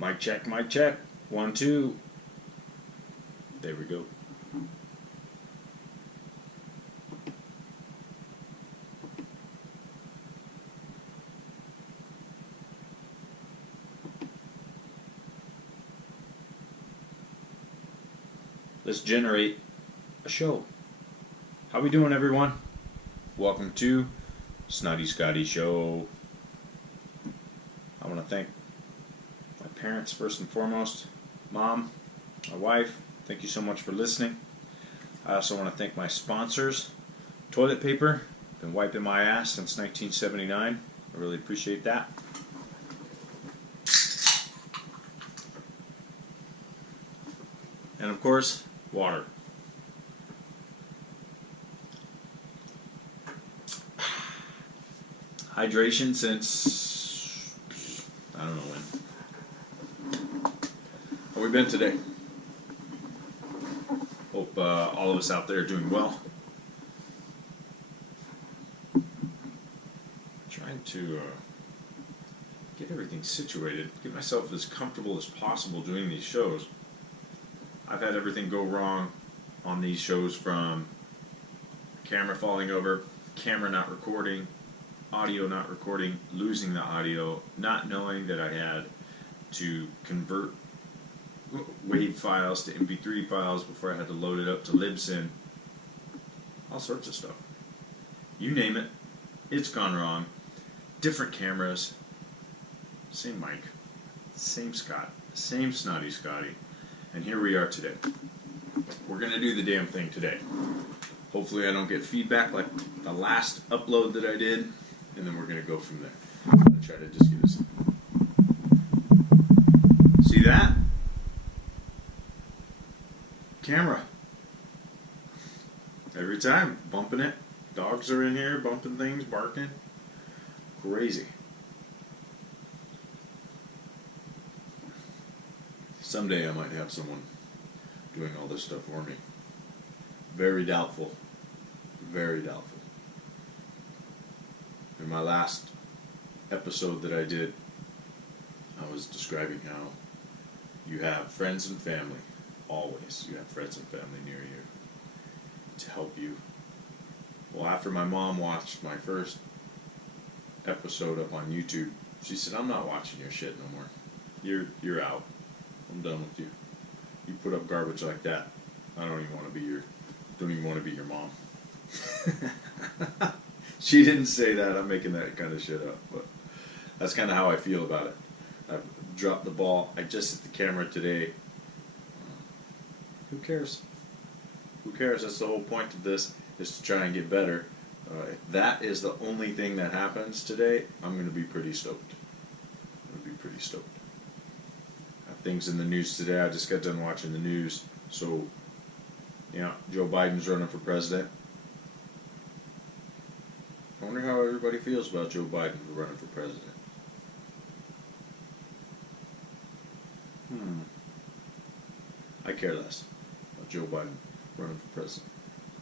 Mic check, mic check. 1, 2. There we go. Let's generate a show. How we doing, everyone? Welcome to Snotty Scotty Show. I want to thank my parents first and foremost. Mom, my wife, thank you so much for listening. I also want to thank my sponsors. Toilet paper, been wiping my ass since 1979. I really appreciate that. And of course, water. Hydration since I don't know when. How we been today? Hope all of us out there are doing well. Trying to get everything situated, get myself as comfortable as possible doing these shows. I've had everything go wrong on these shows, from camera falling over, camera not recording, audio not recording, losing the audio, not knowing that I had to convert WAV files to MP3 files before I had to load it up to Libsyn. All sorts of stuff. You name it, it's gone wrong. Different cameras, same mic, same Scott, same Snotty Scotty. And here we are today. We're going to do the damn thing today. Hopefully I don't get feedback like the last upload that I did, and then we're going to go from there. I'm going to try to just get us. See that? Camera. Every time, bumping it. Dogs are in here, bumping things, barking. Crazy. Someday I might have someone doing all this stuff for me. Very doubtful. Very doubtful. In my last episode that I did, I was describing how you have friends and family. Always. You have friends and family near you to help you. Well, after my mom watched my first episode up on YouTube, she said, "I'm not watching your shit no more. You're out. I'm done with you. You put up garbage like that. I don't even want to be your mom." She didn't say that. I'm making that kind of shit up, but that's kind of how I feel about it. I've dropped the ball. I just hit the camera today. Who cares? Who cares? That's the whole point of this, is to try and get better. If that is the only thing that happens today, I'm going to be pretty stoked. Things in the news today. I just got done watching the news. So, Joe Biden's running for president. I wonder how everybody feels about Joe Biden running for president. I care less about Joe Biden running for president.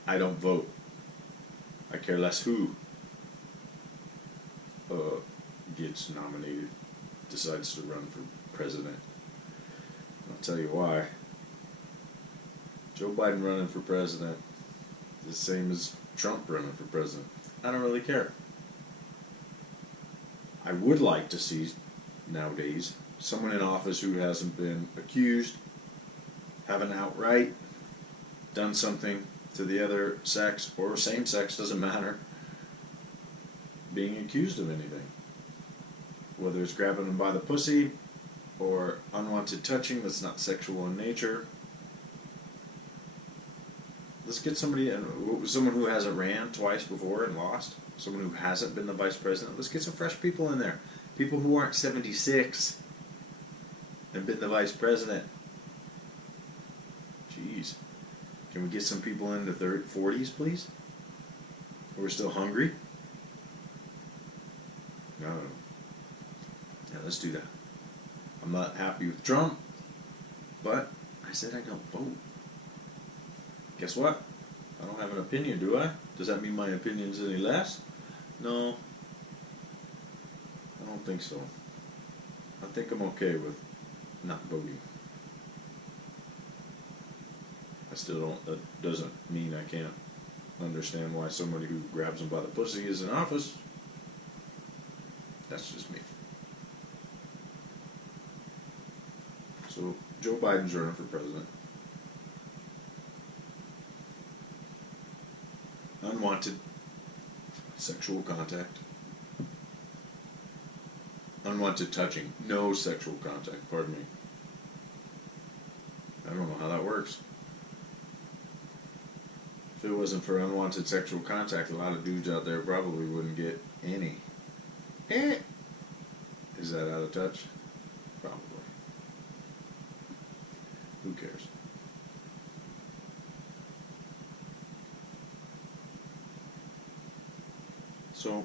I don't vote. I care less who gets nominated, decides to run for president. I'll tell you why. Joe Biden running for president is the same as Trump running for president. I don't really care. I would like to see, nowadays, someone in office who hasn't been accused, haven't outright done something to the other sex, or same sex, doesn't matter, being accused of anything. Whether it's grabbing them by the pussy, or unwanted touching that's not sexual in nature. Let's get someone who hasn't ran twice before and lost. Someone who hasn't been the vice president. Let's get some fresh people in there. People who aren't 76 and been the vice president. Jeez. Can we get some people in the 40s, please? Who are still hungry? No. Yeah, let's do that. I'm not happy with Trump, but I said I don't vote. Guess what? I don't have an opinion, do I? Does that mean my opinion's any less? No. I don't think so. I think I'm okay with not voting. I still don't, that doesn't mean I can't understand why somebody who grabs them by the pussy is in office. That's just me. So, Joe Biden's running for president. Unwanted sexual contact. Unwanted touching. No sexual contact, pardon me. I don't know how that works. If it wasn't for unwanted sexual contact, a lot of dudes out there probably wouldn't get any. Is that out of touch? Probably. Who cares? So,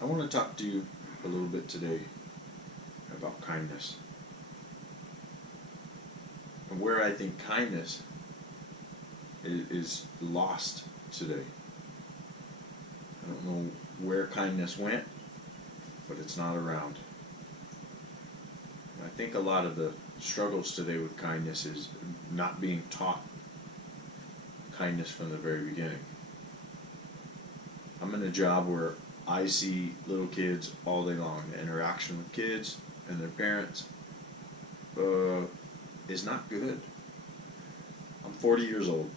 I want to talk to you a little bit today about kindness. And where I think kindness is lost today. I don't know where kindness went, but it's not around. And I think a lot of the struggles today with kindness is not being taught kindness from the very beginning. I'm in a job where I see little kids all day long. The interaction with kids and their parents is not good. I'm 40 years old.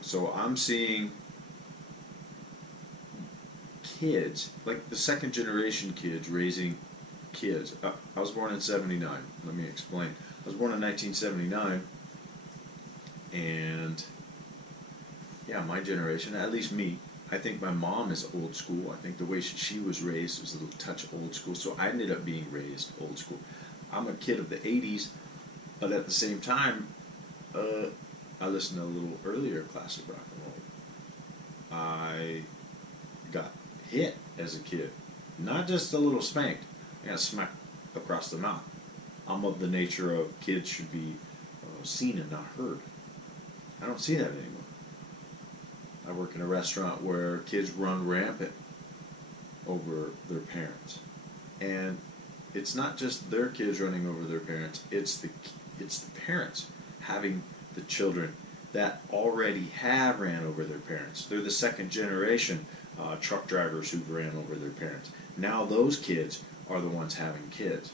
So I'm seeing kids, like the second generation kids raising kids. I was born in 79. Let me explain. I was born in 1979, and yeah, my generation, at least me, I think my mom is old school. I think the way she was raised was a little touch old school, so I ended up being raised old school. I'm a kid of the 80s, but at the same time, I listened to a little earlier classic rock and roll. I got hit as a kid. Not just a little spanked. I got smacked across the mouth. I'm of the nature of kids should be seen and not heard. I don't see that anymore. I work in a restaurant where kids run rampant over their parents. And it's not just their kids running over their parents, it's the parents having the children that already have ran over their parents. They're the second generation truck drivers who ran over their parents. Now those kids are the ones having kids.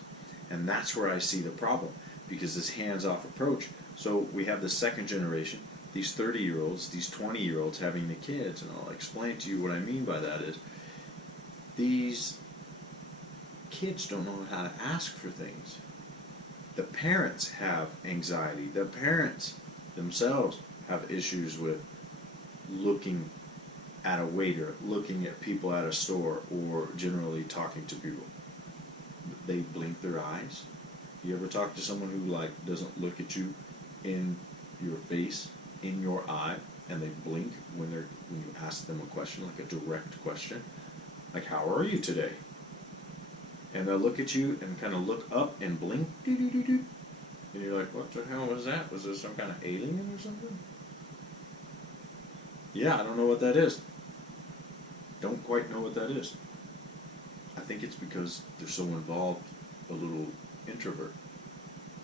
And that's where I see the problem, because this hands-off approach. So we have the second generation, these 30-year-olds, these 20-year-olds having the kids, and I'll explain to you what I mean by that is these kids don't know how to ask for things. The parents have anxiety. The parents themselves have issues with looking at a waiter, looking at people at a store, or generally talking to people. They blink their eyes. You ever talk to someone who doesn't look at you in your face, in your eye, and they blink when you ask them a question, like a direct question, like "How are you today?" And they'll look at you and kind of look up and blink, and you're like, "What the hell was that? Was there some kind of alien or something?" Yeah, I don't know what that is. Don't quite know what that is. I think it's because they're so involved, a little introvert.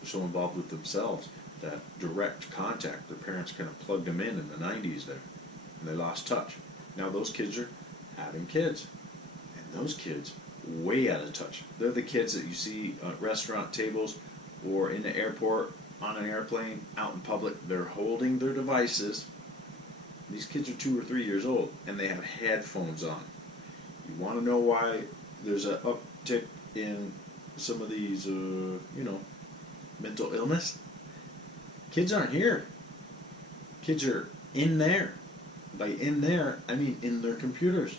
They're so involved with themselves that direct contact, their parents kind of plugged them in the 90s there, and they lost touch. Now those kids are having kids, and those kids way out of touch. They're the kids that you see at restaurant tables or in the airport, on an airplane, out in public. They're holding their devices. These kids are 2 or 3 years old, and they have headphones on. You want to know why there's an uptick in some of these, mental illness? Kids aren't here. Kids are in there. By in there, I mean in their computers.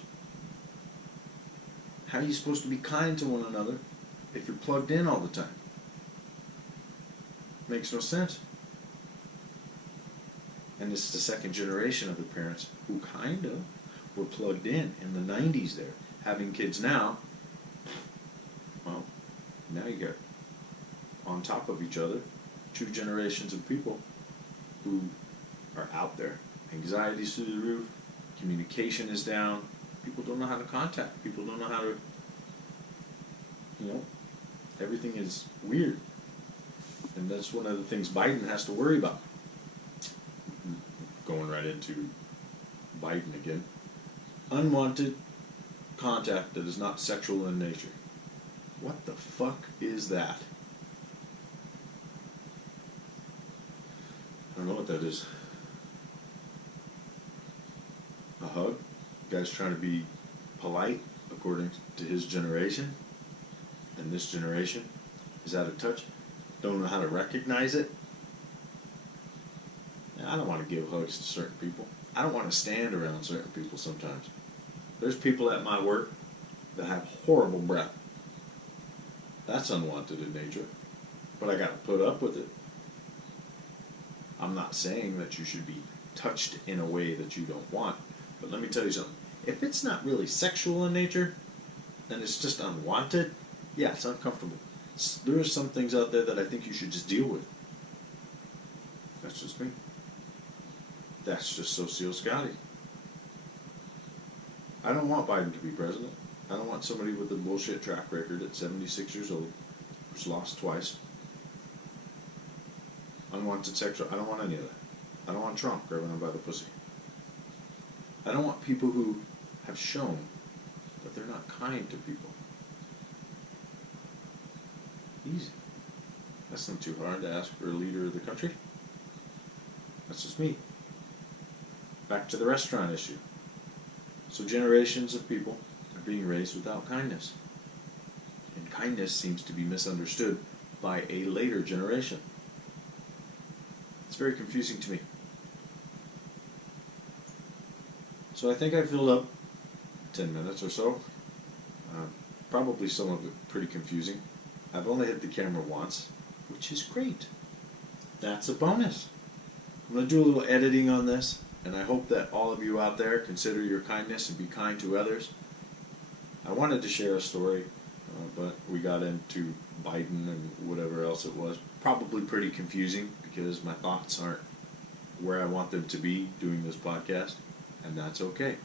How are you supposed to be kind to one another if you're plugged in all the time? Makes no sense. And this is the second generation of the parents who kind of were plugged in the 90s there. Having kids now, well, now you got on top of each other 2 generations of people who are out there. Anxiety's through the roof, communication is down, people don't know how to contact, people don't know how to, everything is weird. And that's one of the things Biden has to worry about. Going right into Biden again. Unwanted contact that is not sexual in nature. What the fuck is that? I don't know what that is. A hug? The guy's trying to be polite according to his generation. And this generation is out of touch. Don't know how to recognize it. I don't want to give hugs to certain people. I don't want to stand around certain people sometimes. There's people at my work that have horrible breath. That's unwanted in nature. But I got to put up with it. I'm not saying that you should be touched in a way that you don't want. But let me tell you something. If it's not really sexual in nature, and it's just unwanted, yeah, it's uncomfortable. There are some things out there that I think you should just deal with. That's just me. That's just Socio Scotty. I don't want Biden to be president. I don't want somebody with a bullshit track record at 76 years old who's lost twice. Unwanted sexual. I don't want any of that. I don't want Trump grabbing him by the pussy. I don't want people who have shown that they're not kind to people. Easy. That's not too hard to ask for a leader of the country. That's just me. Back to the restaurant issue. So generations of people are being raised without kindness. And kindness seems to be misunderstood by a later generation. It's very confusing to me. So I think I filled up 10 minutes or so. Probably some of it pretty confusing. I've only hit the camera once, which is great. That's a bonus. I'm going to do a little editing on this, and I hope that all of you out there consider your kindness and be kind to others. I wanted to share a story, but we got into Biden and whatever else it was. Probably pretty confusing because my thoughts aren't where I want them to be doing this podcast, and that's okay.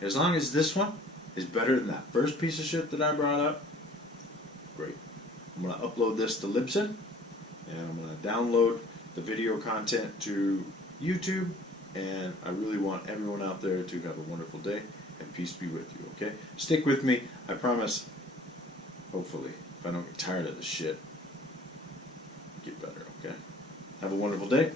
As long as this one is better than that first piece of shit that I brought up, great. I'm going to upload this to Libsyn, and I'm going to download the video content to YouTube, and I really want everyone out there to have a wonderful day, and peace be with you, okay? Stick with me. I promise, hopefully, if I don't get tired of this shit, get better, okay? Have a wonderful day.